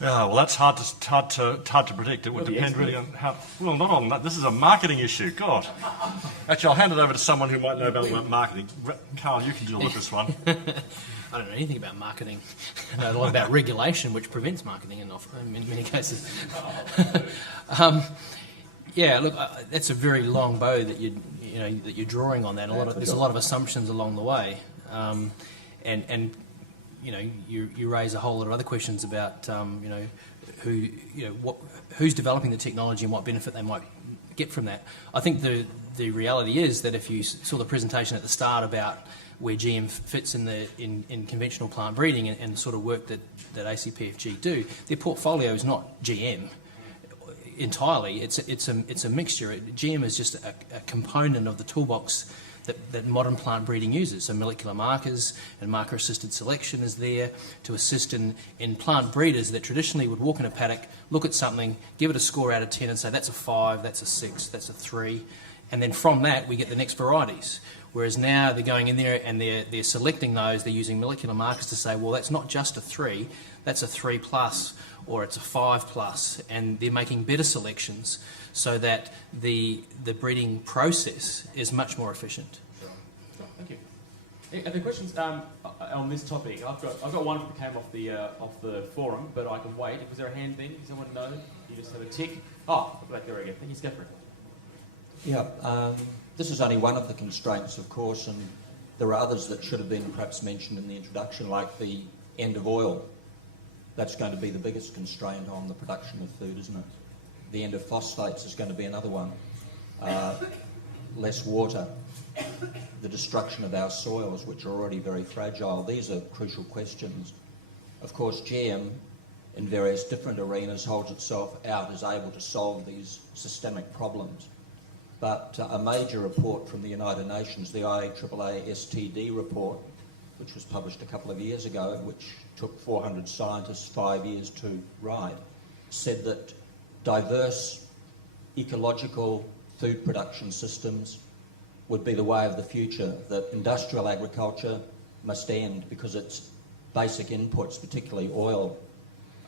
Yeah, well, that's hard to predict. It would depend really on how. Well, not on that. This is a marketing issue. God. Actually, I'll hand it over to someone who might know about marketing. Carl, you can deal with this one. I don't know anything about marketing. I know a lot about regulation, which prevents marketing in many cases. Yeah, look, that's a very long bow that you're drawing on that. There's a lot of assumptions along the way, and you raise a whole lot of other questions about who's developing the technology and what benefit they might get from that. I think the reality is that if you saw the presentation at the start about where GM fits in conventional plant breeding and the sort of work that ACPFG do, their portfolio is not GM entirely. It's a mixture. GM is just a component of the toolbox that modern plant breeding uses. So molecular markers and marker-assisted selection is there to assist in plant breeders that traditionally would walk in a paddock, look at something, give it a score out of 10 and say that's a 5, that's a 6, that's a 3, and then from that we get the next varieties. Whereas now they're going in there and they're selecting those, they're using molecular markers to say, well, that's not just a 3, that's a 3+, or it's a 5+, and they're making better selections so that the breeding process is much more efficient. Sure. Thank you. Are there questions on this topic? I've got one that came off the forum, but I can wait. Was there a hand thing? Does someone know? You just have a tick. Oh, back there again. Thank you, Skipper. Yeah, this is only one of the constraints, of course, and there are others that should have been perhaps mentioned in the introduction, like the end of oil. That's going to be the biggest constraint on the production of food, isn't it? The end of phosphates is going to be another one. Less water. The destruction of our soils, which are already very fragile. These are crucial questions. Of course, GM, in various different arenas, holds itself out as able to solve these systemic problems. But a major report from the United Nations, the IEEE STD report, which was published a couple of years ago, which took 400 scientists 5 years to write, said that diverse ecological food production systems would be the way of the future, that industrial agriculture must end because its basic inputs, particularly oil,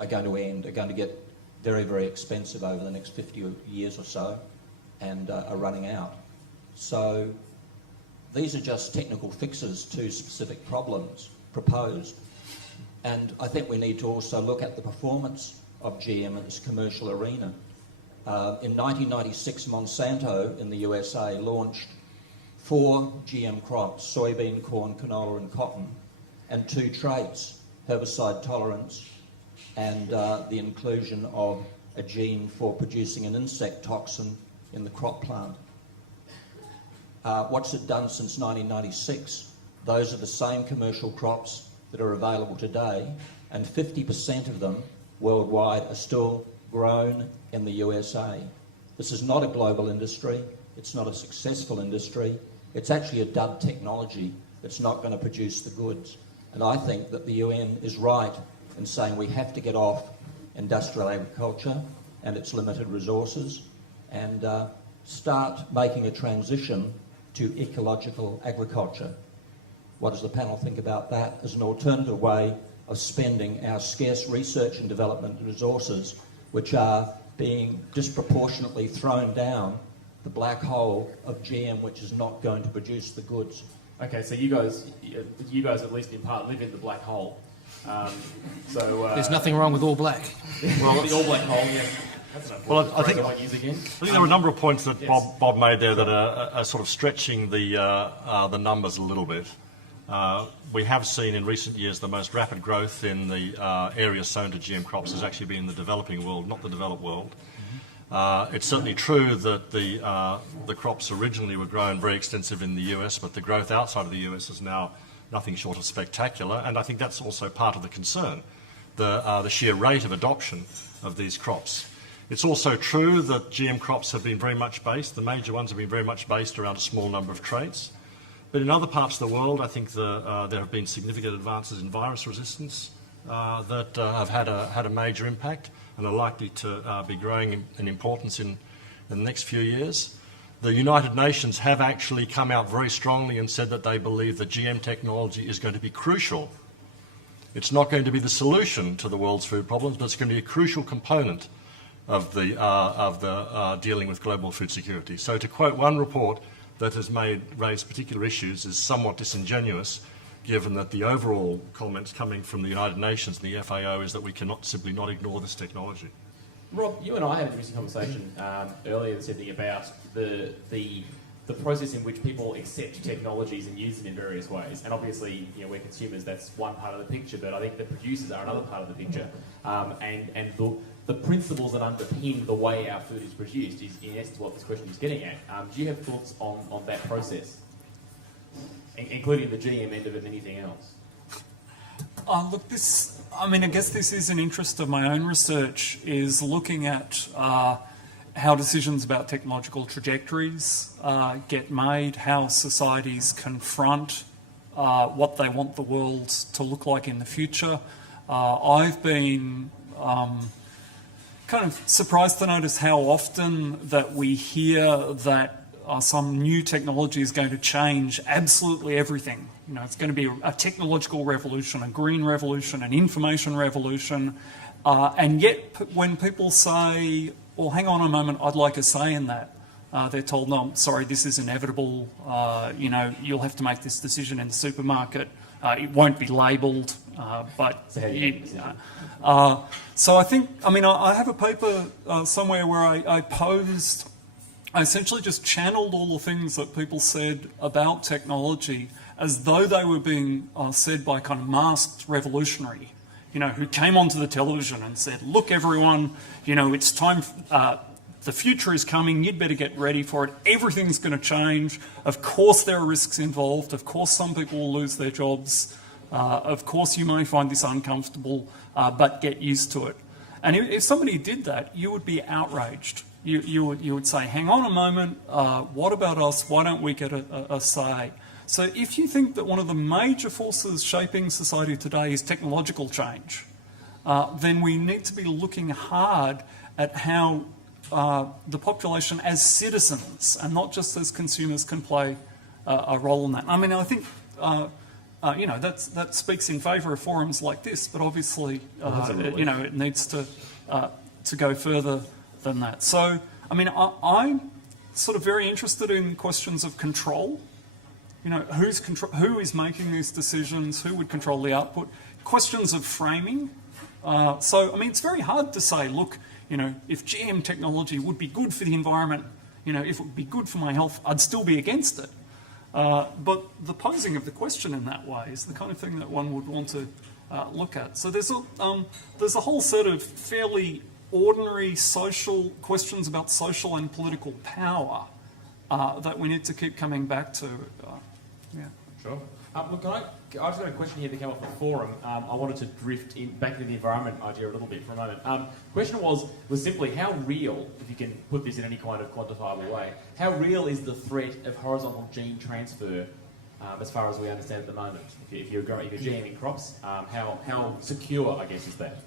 are going to end, are going to get very, very expensive over the next 50 years or so and are running out. So these are just technical fixes to specific problems proposed. And I think we need to also look at the performance of GM in this commercial arena. In 1996, Monsanto in the USA launched 4 GM crops, soybean, corn, canola and cotton, and 2 traits, herbicide tolerance and the inclusion of a gene for producing an insect toxin in the crop plant. What's it done since 1996? Those are the same commercial crops that are available today, and 50% of them worldwide are still grown in the USA. This is not a global industry. It's not a successful industry. It's actually a dud technology that's not going to produce the goods. And I think that the UN is right in saying we have to get off industrial agriculture and its limited resources and start making a transition to ecological agriculture. What does the panel think about that as an alternative way of spending our scarce research and development resources, which are being disproportionately thrown down the black hole of GM, which is not going to produce the goods? Okay, so you guys at least in part live in the black hole. There's nothing wrong with all black. Well, the all black hole, yeah. Well, I think again. there are a number of points that Bob made there that are sort of stretching the numbers a little bit. We have seen in recent years the most rapid growth in the areas sown to GM crops has actually been in the developing world, not the developed world. It's certainly true that the crops originally were grown very extensive in the US, but the growth outside of the US is now nothing short of spectacular, and I think that's also part of the concern, the sheer rate of adoption of these crops. It's also true that GM crops have been very much based, the major ones have been very much based around a small number of traits. But in other parts of the world, I think there have been significant advances in virus resistance that have had a major impact and are likely to be growing in importance in the next few years. The United Nations have actually come out very strongly and said that they believe that GM technology is going to be crucial It's not going to be the solution to the world's food problems, but it's going to be a crucial component of the dealing with global food security. So to quote one report that has raised particular issues is somewhat disingenuous, given that the overall comments coming from the United Nations and the FAO is that we cannot simply not ignore this technology. Rob, you and I had a recent conversation earlier this evening about the process in which people accept technologies and use them in various ways. And obviously, we're consumers, that's one part of the picture, but I think the producers are another part of the picture. And the principles that underpin the way our food is produced is, in essence, what this question is getting at. Do you have thoughts on that process, including the GM end of it and anything else? Look, I guess this is an interest of my own research, is looking at how decisions about technological trajectories get made, how societies confront what they want the world to look like in the future. I've been kind of surprised to notice how often that we hear that some new technology is going to change absolutely everything. It's going to be a technological revolution, a green revolution, an information revolution. And yet when people say, well, hang on a moment, I'd like a say in that, they're told, no, I'm sorry, this is inevitable. You'll have to make this decision in the supermarket. It won't be labelled, but... So I think, I have a paper somewhere where I essentially just channeled all the things that people said about technology as though they were being said by kind of masked revolutionary, who came onto the television and said, look, everyone, it's time, the future is coming, you'd better get ready for it, everything's going to change, of course there are risks involved, of course some people will lose their jobs, of course you may find this uncomfortable, but get used to it. And if somebody did that, you would be outraged. You would say, hang on a moment, what about us? Why don't we get a say? So if you think that one of the major forces shaping society today is technological change, then we need to be looking hard at how the population as citizens and not just as consumers can play a role in that. I think that speaks in favour of forums like this, but obviously it needs to go further than that. So I'm sort of very interested in questions of control. Who is making these decisions? Who would control the output? Questions of framing. It's very hard to say, look, if GM technology would be good for the environment, if it would be good for my health, I'd still be against it. But the posing of the question in that way is the kind of thing that one would want to look at. So there's a whole set of fairly ordinary social questions about social and political power that we need to keep coming back to. Sure. Look, I've just got a question here that came off the forum. I wanted to drift back into the environment idea a little bit for a moment. Question was simply how real, if you can put this in any kind of quantifiable way, how real is the threat of horizontal gene transfer as far as we understand at the moment? If you're GMing crops, how secure, I guess, is that?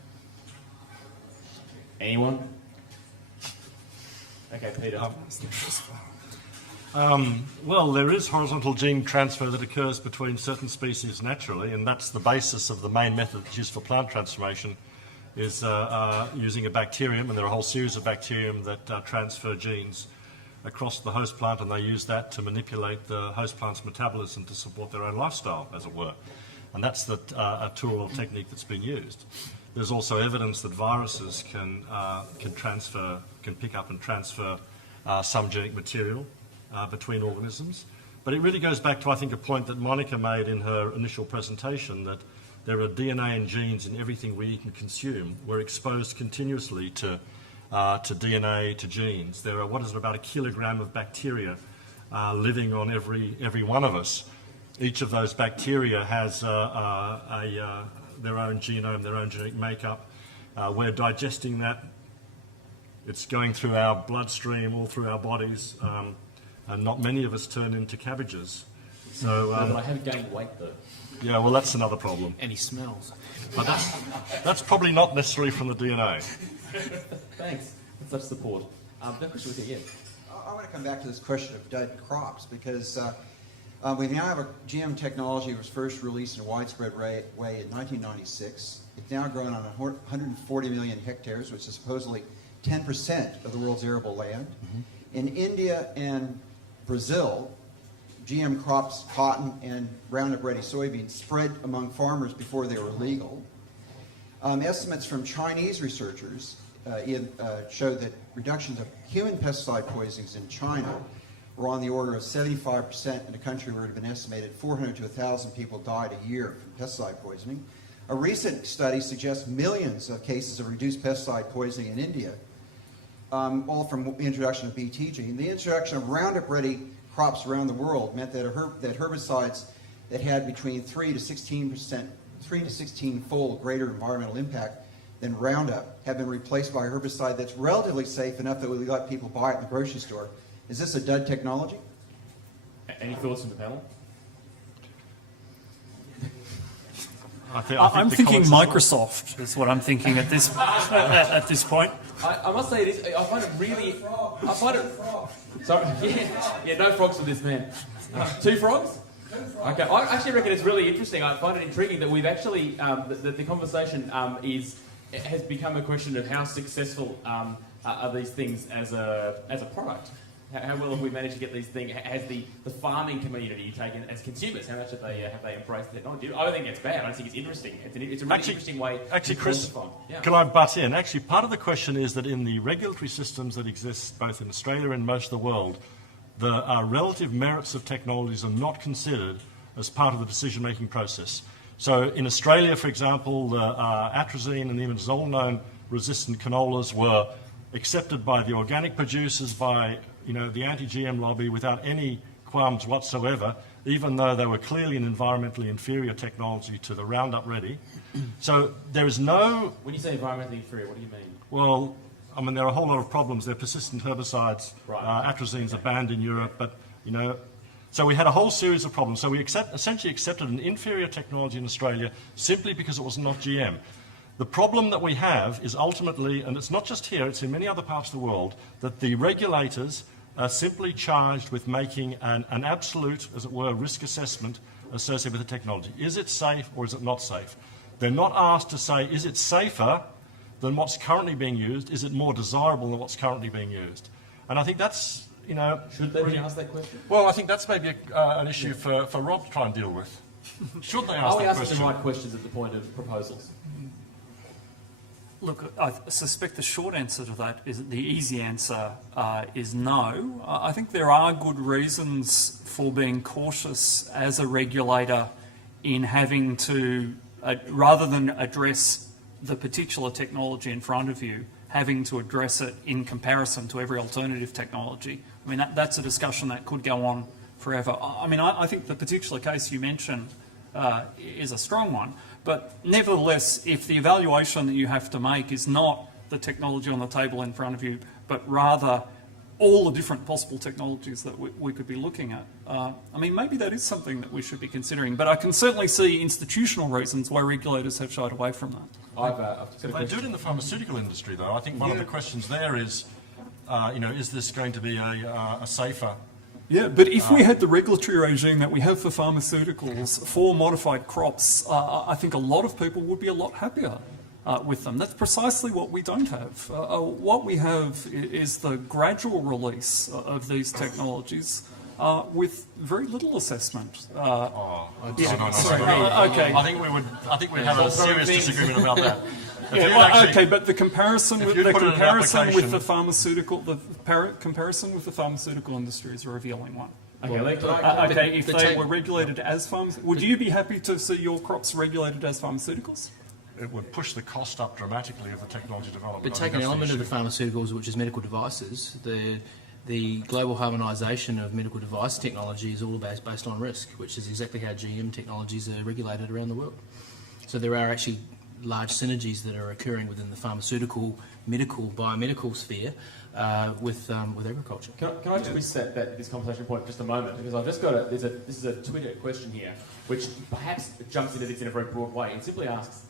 Anyone? Okay, Peter. Well, there is horizontal gene transfer that occurs between certain species naturally, and that's the basis of the main method that's used for plant transformation, is using a bacterium, and there are a whole series of bacterium that transfer genes across the host plant, and they use that to manipulate the host plant's metabolism to support their own lifestyle, as it were. And that's a tool or technique that's been used. There's also evidence that viruses can pick up and transfer some genetic material between organisms. But it really goes back to, I think, a point that Monica made in her initial presentation, that there are DNA and genes in everything we eat and consume. We're exposed continuously to DNA, to genes. There are, about a kilogram of bacteria living on every one of us. Each of those bacteria has their own genome, their own genetic makeup. We're digesting that. It's going through our bloodstream, all through our bodies. And not many of us turn into cabbages. So, but I have gained weight, though. Yeah, well, that's another problem. And he smells. But that's probably not necessarily from the DNA. Thanks. That's such support. That question was here, yeah. I want to come back to this question of dead crops because We now have a GM technology that was first released in a widespread way in 1996. It's now grown on 140 million hectares, which is supposedly 10% of the world's arable land. In India and Brazil, GM crops, cotton and Roundup-ready soybeans spread among farmers before they were legal. Estimates from Chinese researchers showed that reductions of human pesticide poisonings in China were on the order of 75% in a country where it had been estimated 400 to 1,000 people died a year from pesticide poisoning. A recent study suggests millions of cases of reduced pesticide poisoning in India, all from the introduction of BTG. And the introduction of Roundup-ready crops around the world meant that herbicides that had between 3 to 16-fold greater environmental impact than Roundup have been replaced by a herbicide that's relatively safe enough that we let people buy it in the grocery store. Is this a dud technology? Any thoughts from the panel? I'm thinking Microsoft is what I'm thinking at this point. I must say it is. I find it really. I find it. Sorry. Yeah, no frogs for this man. 2 frogs? Okay. I actually reckon it's really interesting. I find it intriguing that we've actually the conversation has become a question of how successful are these things as a product. How well have we managed to get these things? Has the farming community taken as consumers? How much have they embraced the technology? I don't think it's bad. I think it's interesting. It's a really interesting way. Actually, to Chris, yeah. can I butt in? Actually, part of the question is that in the regulatory systems that exist both in Australia and most of the world, the relative merits of technologies are not considered as part of the decision-making process. So in Australia, for example, the atrazine and even zolnone resistant canolas were accepted by the organic producers, by the anti-GM lobby without any qualms whatsoever, even though they were clearly an environmentally inferior technology to the Roundup Ready. So there is no... When you say environmentally inferior, what do you mean? Well, I mean, there are a whole lot of problems. They're persistent herbicides. Right. Atrazine's are banned in Europe, but, so we had a whole series of problems. So we essentially accepted an inferior technology in Australia simply because it was not GM. The problem that we have is ultimately, and it's not just here, it's in many other parts of the world, that the regulators are simply charged with making an absolute, as it were, risk assessment associated with the technology. Is it safe or is it not safe? They're not asked to say, is it safer than what's currently being used? Is it more desirable than what's currently being used? And I think that's, Should they be asked that question? Well, I think that's maybe an issue for Rob to try and deal with. Should they ask Are we that asking question? the right questions at the point of proposals? Look, I suspect the short answer to that is the easy answer is no. I think there are good reasons for being cautious as a regulator in having to, rather than address the particular technology in front of you, having to address it in comparison to every alternative technology. I mean, that's a discussion that could go on forever. I mean, I think the particular case you mentioned is a strong one. But nevertheless, if the evaluation that you have to make is not the technology on the table in front of you, but rather all the different possible technologies that we could be looking at, I mean, maybe that is something that we should be considering. But I can certainly see institutional reasons why regulators have shied away from that. I've got a They question. do it in the pharmaceutical industry, though. I think one of the questions there is, is this going to be a safer... Yeah, but if we had the regulatory regime that we have for pharmaceuticals for modified crops, I think a lot of people would be a lot happier with them. That's precisely what we don't have. What we have is the gradual release of these technologies with very little assessment. No. Okay. I think we'd have a serious disagreement about that. Yeah, well, okay, but the comparison with the comparison with the pharmaceutical industry is a revealing one. Okay, If they were regulated as would you be happy to see your crops regulated as pharmaceuticals? It would push the cost up dramatically of the technology development. But I take think an that's element of the issue. pharmaceuticals, which is medical devices. The global harmonisation of medical device technology is all based on risk, which is exactly how GM technologies are regulated around the world. So there are actually large synergies that are occurring within the pharmaceutical, medical, biomedical sphere with agriculture. Can I twist this conversation point just a moment? Because I've just got this is a Twitter question here, which perhaps jumps into this in a very broad way and simply asks,